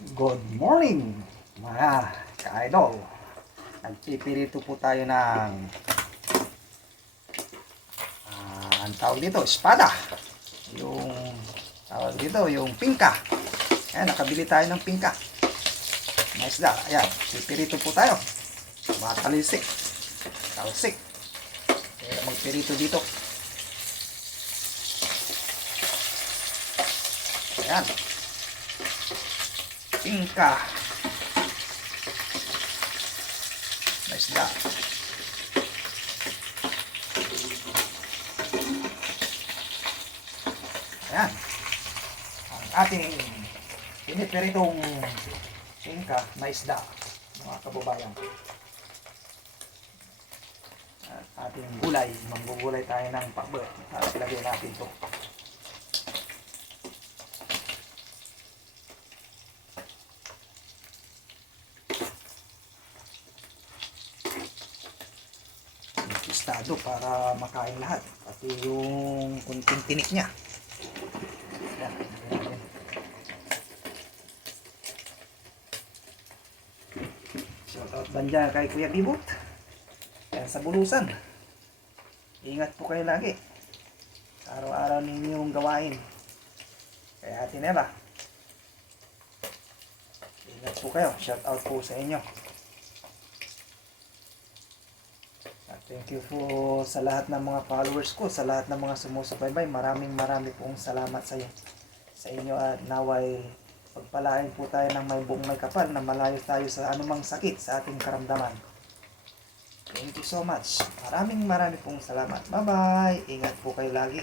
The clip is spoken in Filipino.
Good morning mga ka-idol. Nagpipirito po tayo ng ang tawag dito, espada. Yung tawag dito, yung pingka. Ayan, nakabili tayo ng pingka. Nice da. Ayan, pipirito po tayo. Mga talisik, talsik. Kaya magpirito dito. Ayan. Pingka. Nice da. Ayan. Ang ating pinipiritong pingka na isda, mga kababayan. At ating gulay. Manggugulay tayo ng pakbet. At lagyan natin ito. Estado para makain lahat, pati yung kunting tinik niya. Yan. Shout out banda kay Kuya Bibot. Yan sa Bulusan. Ingat po kayo lagi. Araw-araw ninyong gawain. Kaya Ate Nela, ingat po kayo. Shout out po sa inyo. Thank you po sa lahat ng mga followers ko, sa lahat ng mga sumusubaybay. Maraming pong salamat sa inyo at naway pagpalain po tayo ng may buong may kapal na malayo tayo sa anumang sakit sa ating karamdaman. Thank you so much. Maraming pong salamat. Bye-bye. Ingat po kayo lagi.